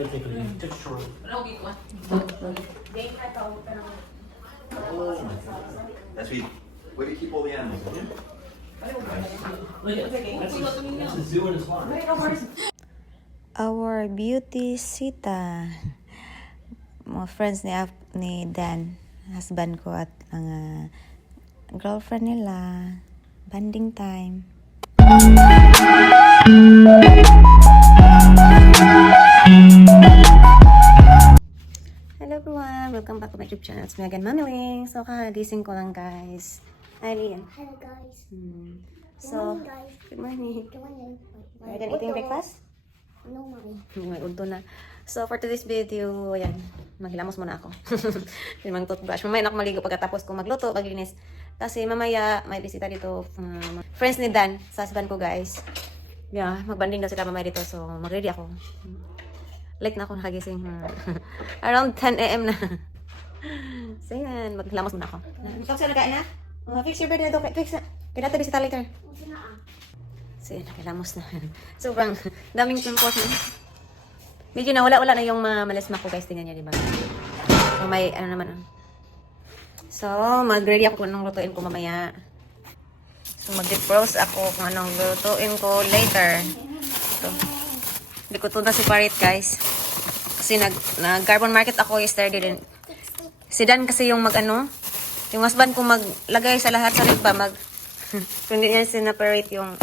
Oh my God. That's sweet. Where do you keep all the animals? In here? That's a zoo and a farm. Our beauty Sita. Mga friends ni Dan, husband ko, at mga girlfriend nila. Banding time. Hello everyone! Welcome back to my YouTube channel. It's me again, Mami Wing. So, kakagising ko lang, guys. Hi, Liam. Hello guys. So, Good morning, guys. good morning. Good morning. Are you done eating breakfast? No, mommy. May udto na. So, for today's video, ayan, maghilamos muna ako. Limang toothbrush. Mamaya na ako maligo pagkatapos kong magluto, paglinis. Kasi mamaya, may bisita dito. Friends ni Dan, sa husband ko, guys. Yeah, magbanding daw sila mamaya dito. So, mag-ready ako. Late na ako nakagising. Around 10 a.m. na. So, yan, maghilamos muna ako. Ikaw saan nagkain na? Fix your bed na ito. Fix na. Kaya natin bisita later. So, yan, nakilamos na. Sobrang daming pimples na. Medyo nawala-wala na yung malisma ko, guys. Tingnan niya, di ba? So, may, ano naman. So, mag-ready ako kung anong lutuin ko mamaya. So, mag-defrost ako kung anong lutuin ko later. So, hindi ko ito na separate, guys. Kasi nag-carbon market ako yesterday din. Si Dan kasi yung mag-ano, yung husband ko maglagay sa lahat sa rib ba, hindi niya sinaparate yung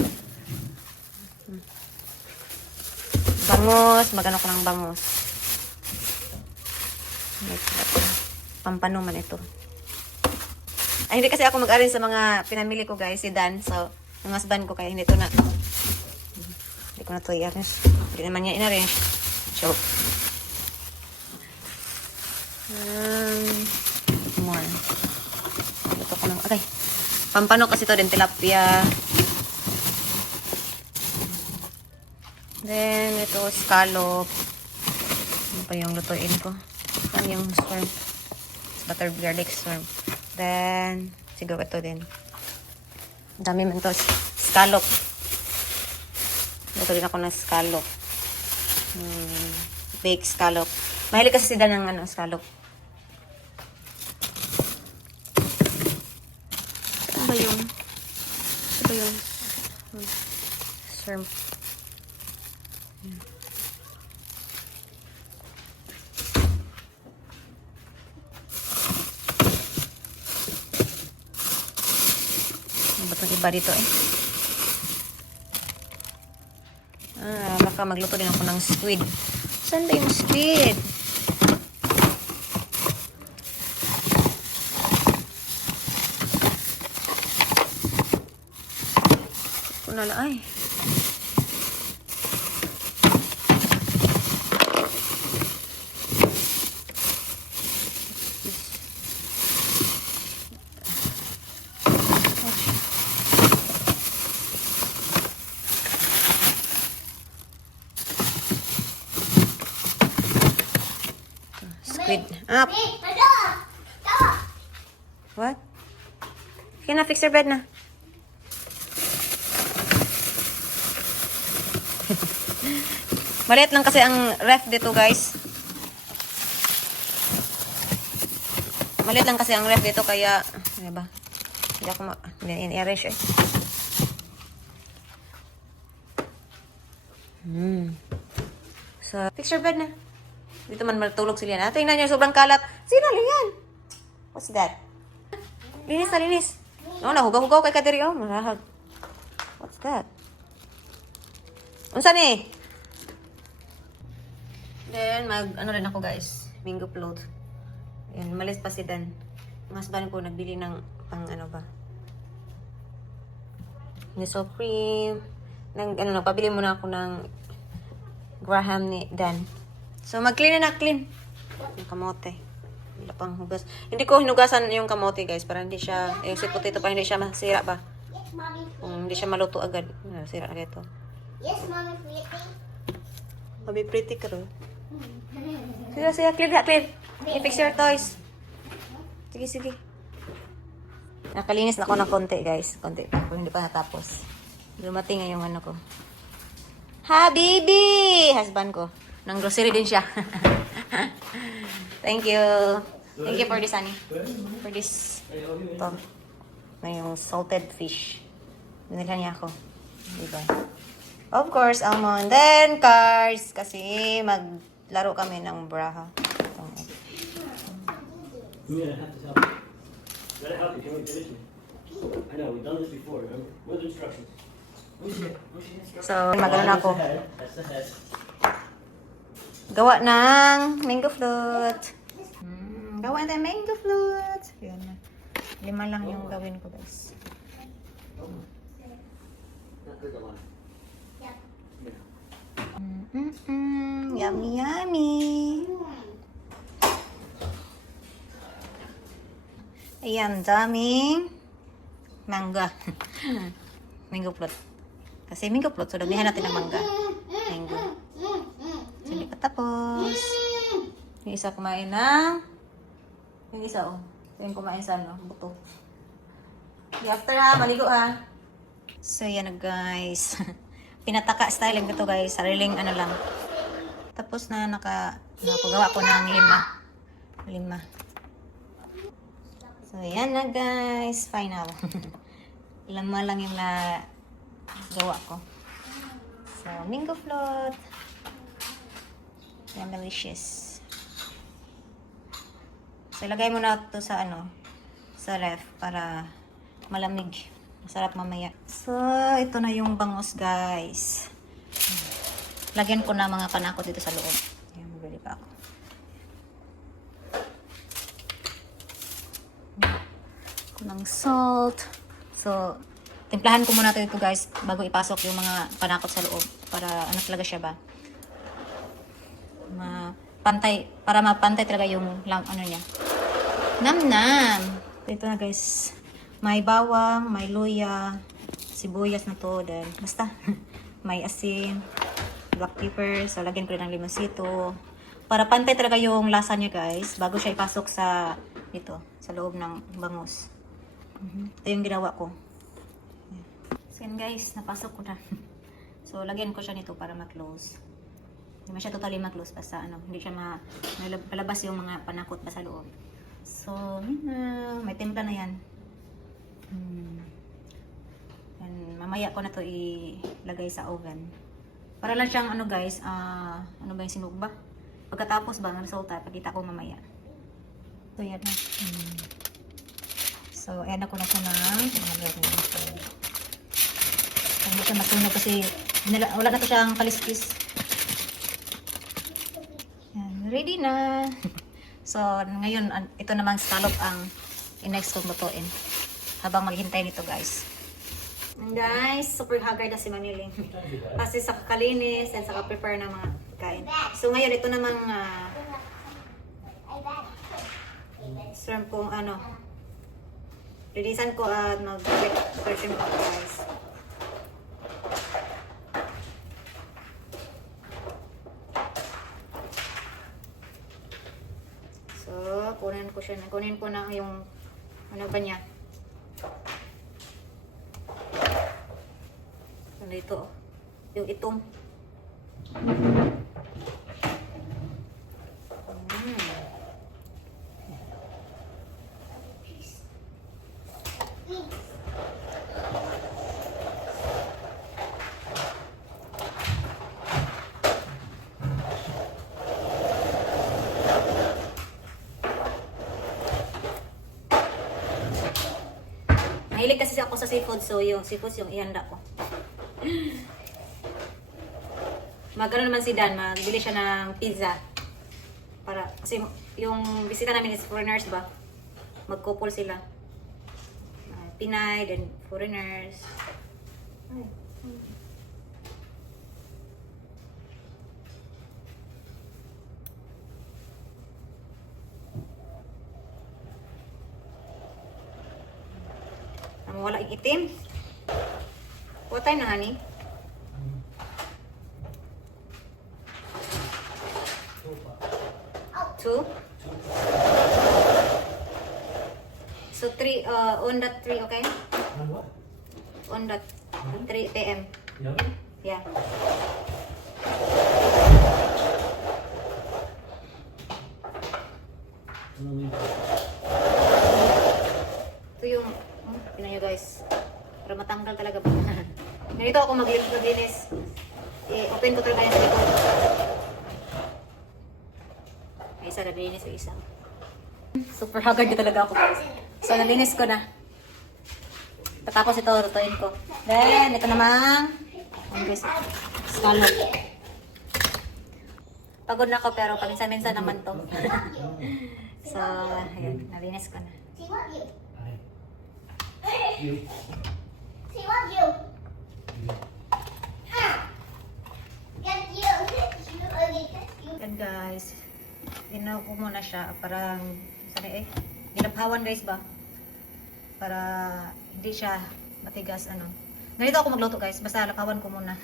bangos, magano ko ng bangos. Pampano man ito. Ay, hindi kasi ako mag-arrange sa mga pinamili ko, guys, si Dan. So, yung husband ko, kaya hindi ito na. Hindi ko na ito i-arrange. Hindi naman niya in-arrange. So, more. Ito ko ng, okay. Pampano kasi ito din, tilapia. Then, ito, scallop. Ano pa yung lutuin ko? Saan yung shrimp? Butter garlic shrimp. Then, siguro ito din. Dami man ito. Scallop. Luto din ako ng scallop. Baked scallop. Mahilig kasi sila ng scallop. Saan ba yung? Saan ba yung? Shrimp. Batang iba dito eh. Baka magluto din ako ng squid. Saan ba yung squid? Kunala ay. Squid. Up. What? Kaya na, fix your bed na. Maliit lang kasi ang ref dito, guys. Maliit lang kasi ang ref dito, kaya, ano ba? Hindi ako in-arrange eh. So, fix your bed na. Dito man matulog sila na. Tingnan niyo, sobrang kalat. Sino yan? What's that? Linis na linis. No, nahugaw-hugaw kay Kadiri. Oh, marahag. What's that? Unsa ni? Then, ano rin ako, guys. Mango float. Ayan, malis pa si Dan. Ang husband ko nagbili ng pang ano ba? Ni Supreme. Pabili muna ako ng Graham ni Dan. So, mag-clean na clean. Yung kamote. Wala pang hugas. Hindi ko hinugasan yung kamote, guys. Para hindi siya, yung sweet potato pa, hindi siya masira ba? Yes, mommy. Kung hindi siya maluto agad. Sira na ito. Yes, mommy. Pretty. Mabi pretty ka rin. Sige, clean na, clean. I-fix your toys. Sige. Nakalinis na ako ng konti, guys. Konti pa. Kung hindi pa natapos. Dumating nga yung ano ko. Ha, baby! Husband ko. Nang grocery din siya. Thank you. Thank you for this, honey. For this. Ito. May yung salted fish. Binilhan niya ako. Diba? Of course, almond. Then, cars. Kasi maglaro kami ng braha. Itong egg. Yeah, I have to help you. Gotta help you. Can we finish it? I know, we've done this before, remember? What are the instructions? Where's the instructions? So, magano na ako. That's the head. Gawa ng mango float. Gawa ng mango float. Yan na. 5 lang yung gawin ko, guys. Not good, the line. Yummy, yummy. Ayan, daming mangga. Mango float. Kasi mango float, so damihan natin ng mangga. Mango. So, hindi pa tapos. Yung isa kumain ng... Yung isa, oh. Yung kumain sa, ano, buto. Okay, after ha, maligo ha. So, yan na, guys. Pinataka style lang ito, guys. Sariling, ano lang. Tapos na, nakagawa ko ng 5. So, yan na, guys. Final. Lama lang yung gawa ko. So, mango float. Yan, delicious. So, ilagay mo na ito sa, sa ref para malamig. Masarap mamaya. So, ito na yung bangus, guys. Lagyan ko na mga panakot dito sa loob. Ayan, magbili pa ako. Ng salt. So, timplahan ko muna ito guys bago ipasok yung mga panakot sa loob para ano talaga siya ba para mapantay talaga yung ano niya. Nam. Ito na guys. May bawang, may luya, sibuyas na to, then basta may asin, black pepper, so lagyan ko rin ng limonsito para pantay talaga yung lasa niya guys bago siya ipasok sa sa loob ng bangus. Ito yung ginawa ko. So yan guys, napasok ko na. So lagyan ko siya nito para ma-close. Hindi siya totally ma-close basta hindi siya malabas yung mga panakot ba sa loob. So, may timpla na yan. And mamaya ko na to ilagay sa oven. Para lang siyang guys, ano ba yung sinugba? Pagkatapos ba ng resulta, pakita ko mamaya. So yan na. So, ayan ako na siya ng hindi siya masunog kasi wala na to siyang kaliskis. Yan, ready na. So, ngayon, ito namang scallop ang next kong lutuin. Habang maghintay nito, guys. And guys, super haggard na si Maniling. Kasi sa kakalinis and sa ka-prepare ng mga pagkain. So, ngayon, ito namang shrimp kong lilisan ko at mag-version ko, guys. So, kunin ko na yung ano ba niya. Dito, yung itong. Mahilig kasi ako sa seafood, so yung seafood yung ihanda ko. Magano naman si Dan, magbili siya ng pizza. Kasi yung bisita namin is foreigners ba? Mag-couple sila. Pinay, then foreigners. Wala yung itim. What time na, honey? 2? So 3 on that 3, okay? On what? On that 3 p.m. Yeah. Yeah. Ito yung, tingnan nyo guys. Para matanggal talaga ba? Ganito ako maglinis. Open ko talaga yung likod. May isa, nalinis yung isa. Super haggard na talaga ako guys. So, nalinis ko na. Tapos ito, lutuin ko. Then, ito namang scallop. Pagod na ako pero paminsan-minsan naman to. So, ayun, nalinis ko na. See what you? You. See what you? Get you. You. Yan guys, ginaw ko muna siya parang, sana ginaphawan guys ba? Para hindi siya matigas ano. Ganito ako magluto guys, basta lapawan ko muna.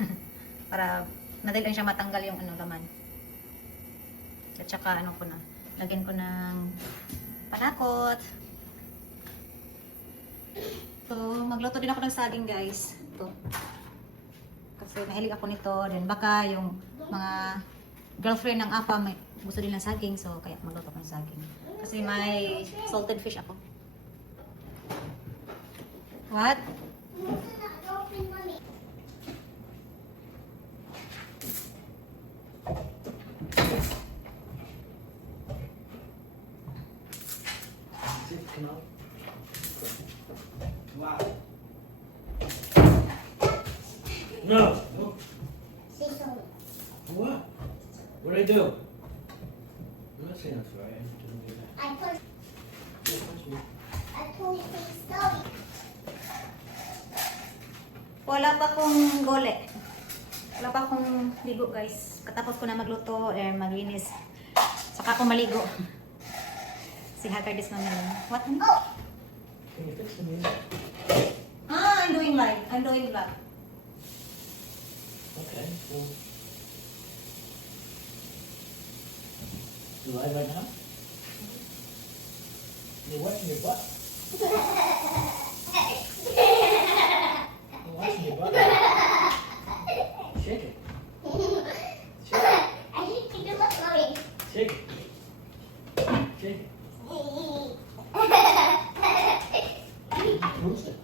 Para madali lang siya matanggal yung laman. At saka ano ko na, lagyan ko ng panakot. So, magluto din ako ng saging guys. Ito. Kasi nahilig ako nito. Then baka yung mga girlfriend ng apa may gusto din ng saging. So, kaya magluto ko ng saging. Kasi may salted fish ako. What? Open mommy. See, come out. Wow. No. Say something. What? What did I do? I'm not saying that's right. I didn't do that. I told Don't touch me. you say sorry. Wala pa akong gole. Wala pa akong ligo guys. Katapos ko na magluto maglinis. Saka ako maligo. Si Haggard is naman. What? Oh, Can you fix the music? I'm doing live. I'm doing vlog. Okay. Well. You live right now? You're wetting your butt. You're washing your butt. Shake it. Shake it. I hate to do it, mommy. Shake it. Shake it. Boost it.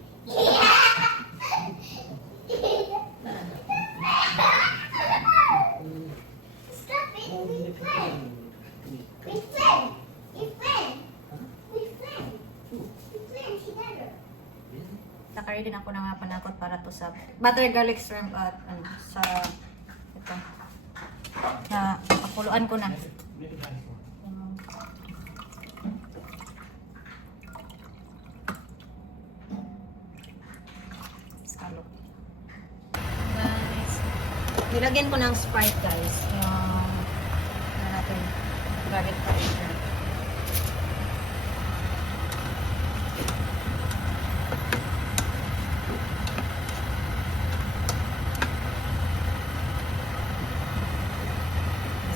Stop it. Oh, We you friend. can- We friend. We friend. We friend. We friend together. Nakaready din ako ng panakot para to sa butter garlic shrimp at sa ito. Na pakuluan ko na. Make it nice for Scallop. Guys, nilagyan ko ng Sprite guys. Yung natin garlic shrimp.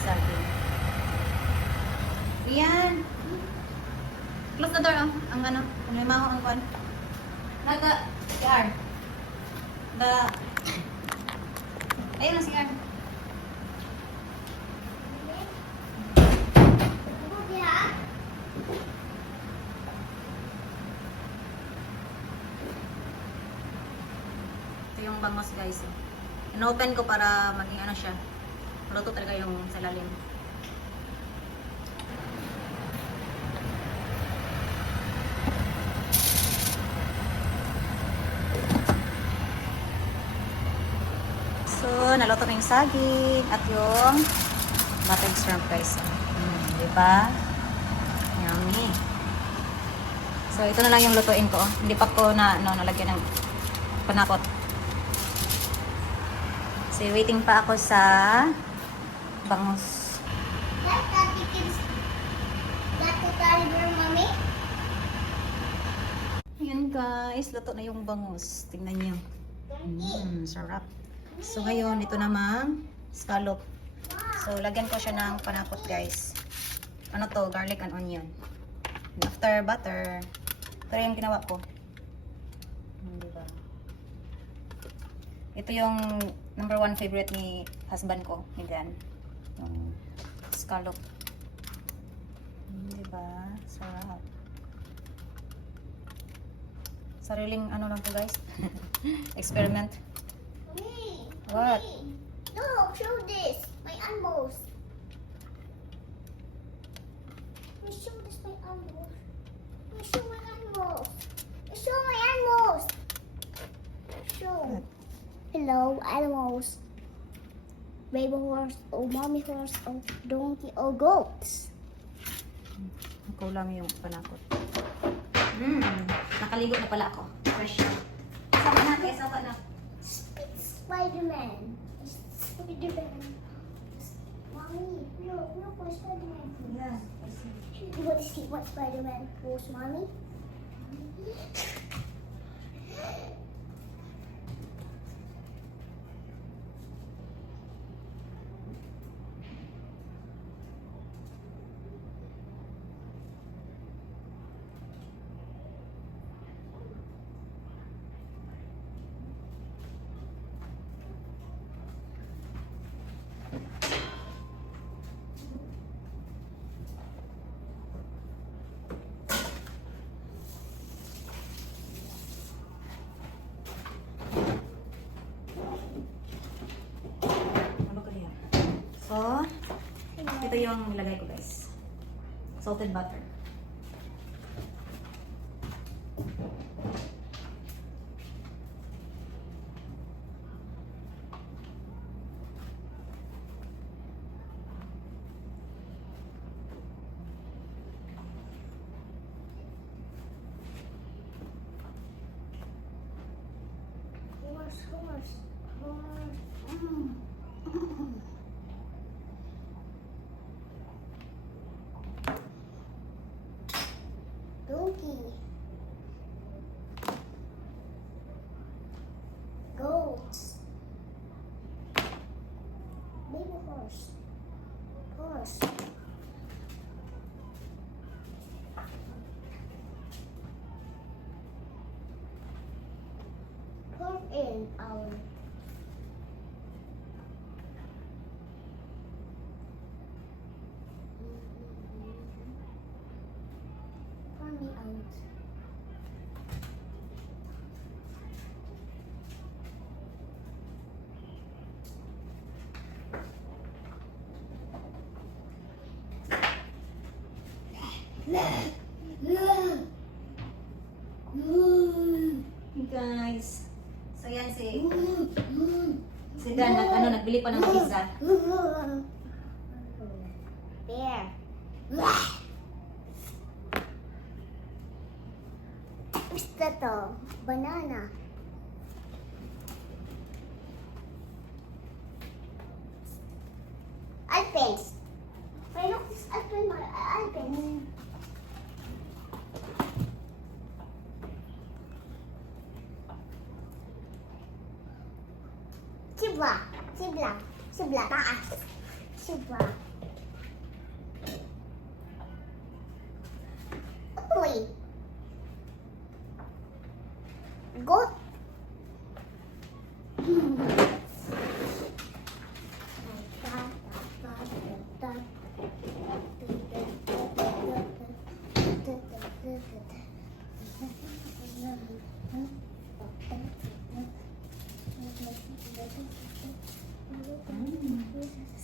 Saging. Yan. Close the door, oh. Ang ano, kung may maho ang kwan. Naga, CR. Ayun na CR. Yeah. Ito yung bangos guys. In-open ko para maging ano siya. Luto talaga yung sa lalim. So, naluto na yung saging at yung buttered shrimp guys. Diba? Yummy. So, ito na lang yung lutuin ko. Hindi pa ko nalagyan ng panakot. So, waiting pa ako sa bangus. That's the chickens. That's the tiger, mommy. Ayan guys, luto na yung bangus. Tingnan nyo. Sarap. So, ngayon, ito namang scallop. So, lagyan ko siya ng panakot guys. Ano to? Garlic and onion. And after butter, ito yung ginawa ko. Diba? Ito yung number 1 favorite ni husband ko, ni Dan. Yung scallop. Diba? Sarap. Sariling ano lang to guys. Experiment. Mommy. What? Mommy. No, show this. My animals. Show this my animals. Show my animals. Show my animals. Show. Hello, animals. Baby horse, or mommy horse, or donkey, or goats. Kulang yung panakot. Nakaligo na pala ako. Fresh. Saka na, kaya saka na. It's Spider-Man. It's Spider-Man. Mommy, look what Spider-Man does. Yeah, I see. You want to see what Spider-Man pulls, Mommy? Ano ba yan? So, ito yung nilagay ko guys. Salted butter. Horse. Donkey. Goats. Baby horse. Horse. Pour in our pour me out. Guys, so yan si Dan, nagbili pa ng pizza. Bear. Gusto to. Banana. Alpens. May look this alpen. Alpens. Sibla. Taas. Sibla. Uy. Goat.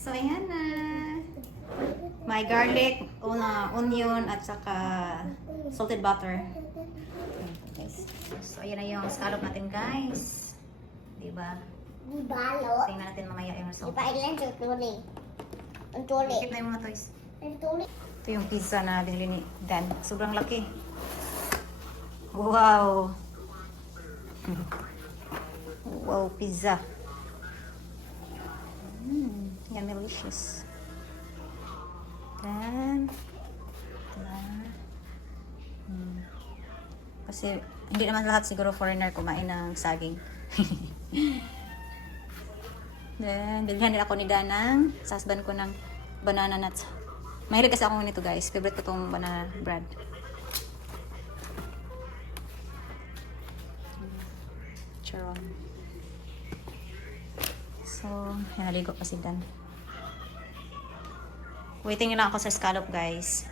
So ayan na. May garlic, onion, at saka salted butter. Guys. So ayan na yung scallop natin guys. Diba? Di balo. Tingnan natin mamaya yung Di result. ba ilan sa tuli? Ang tuli. Ikit na yung mga toys. Ang tuli. Ito yung pizza na binili ni Dan. Sobrang laki. Wow! Wow, pizza. Yummy delicious. Dan. Kasi hindi naman lahat siguro foreigner kumain ng saging. Then, bilhan din ako ni Dan ng sa husband ko ng banana nuts. Mahilig kasi ako nito guys. Favorite ko tong banana bread. Charon. So, naligo pa si Dan. Waiting lang ako sa scallop guys.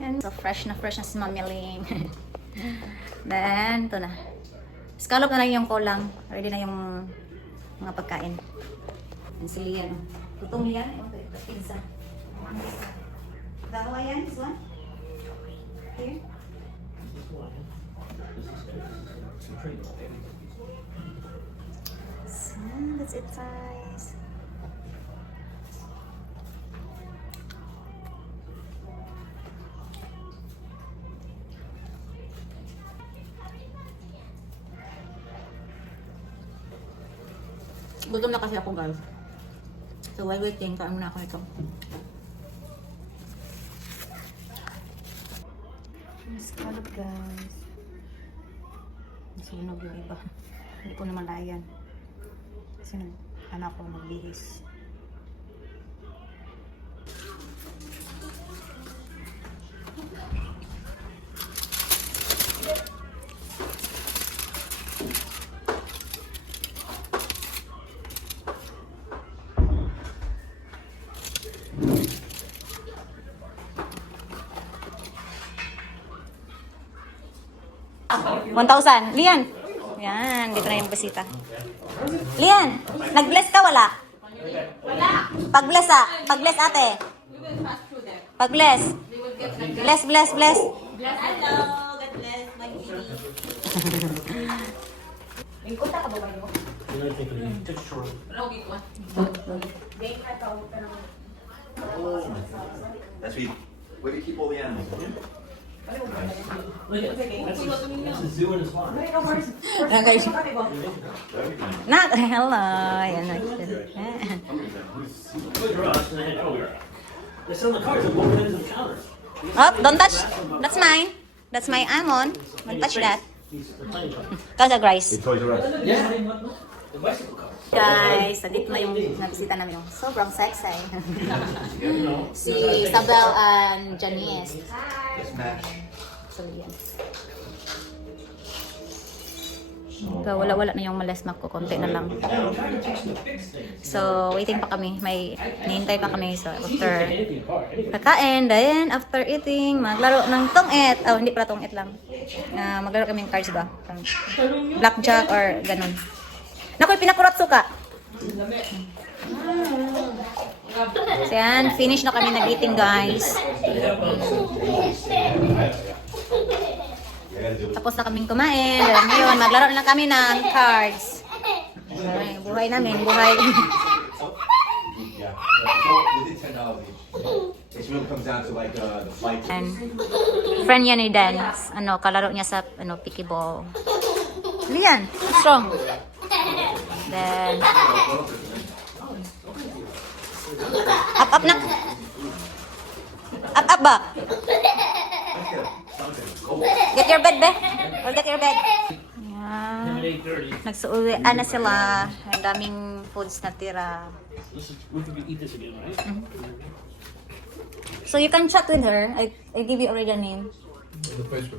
And so fresh na si Mami Ling. Then, ito na. Scallop na lang yung kulang. Ready na yung mga pagkain. And si Lian. Tutong Lian. Ito, pizza. The Hawaiian, this one? Here? So, that's it, guys. Gutom na kasi ako, guys. So, while waiting, kain muna ako ito. Scallop, guys. Sunog yung iba. Hindi ko naman layan. Kasi anak ko magbihis. $1,000. Lian! Yan, dito na yung bisita. Lian! Nag-bless ka, wala? Wala. Pag-bless Pag-bless, ate. Pag-bless. Bless. Hello. God bless. My baby. Ikuta ka ba ba yun? That's where do you keep all the animals? In here? Look at that's a zoo and a swan. Ayan, guys. Nak, hello. Ayan, Look at us and they had they're selling the cars and walking into the counter. Oh, don't touch. That's mine. That's my Amon. Don't touch that. They're playing with it. Kasa Grace. Toys R Us. Yeah. The bicycle car. Guys, nandito na yung nabisita namin yung sobrang sexy. You know. Si Isabel and Janice. Smash. So, yan. Wala-wala na yung malesmak ko. Konti na lang. So, waiting pa kami. May nihintay pa kami. So, after kakain, then after eating, maglaro ng tong-it. Oh, hindi pala tong-it lang. Maglaro kami ng cards ba? Blackjack or ganun. Nakoy, pinakurot suka. So, yan. Finish na kami nag-eating, guys. Tapos na kaming kumain. Dahil ngayon, maglaro na lang kami ng cards. Ay, buhay namin, buhay. Yeah. Within 10 dollars each. It really comes down to like the flight. And friend yan ni Dan. Ano, kalaro niya sa picky ball. Lian, strong. Then, up na. Up ba? Get your bed, be. Or get your bed. Yan. 8:30. Nagsuuwi na sila. Ang daming foods na tira. We could eat this again, right? So you can chat with her. I give you already a name.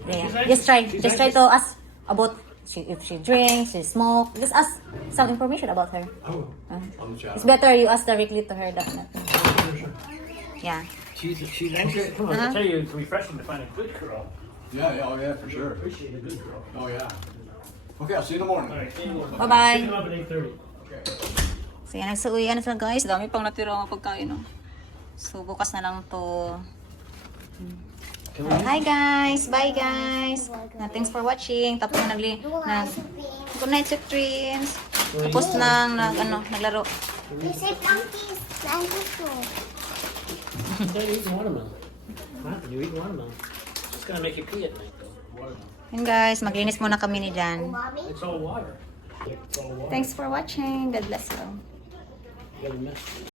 Yeah. Just try to ask about if she drinks, she smoke. Just ask some information about her. Oh, on the chat. It's better you ask directly to her than nothing. Yeah. She's actually, come on, I tell you, it's refreshing to find a good girl. Yeah, oh yeah, for sure. Appreciate a good girl. Oh yeah. Okay, I'll see you in the morning. All right, see you. Bye-bye. Pick 'em up at 8:30. So yan, nagsuuwi na sila guys. Dami pang natira mga pagkain. No? So bukas na lang to. Hi guys! Bye guys! Thanks for watching. Tapos na good night, sweet dreams. Tapos na naglaro. They say monkeys like this too. They're eating watermelon. Huh? You eating watermelon? It's gonna make you pee at night, though. Watermelon. Yan guys, maglinis muna kami ni Dan. Mommy? It's all water. It's all water. Thanks for watching. God bless you. You gotta mess.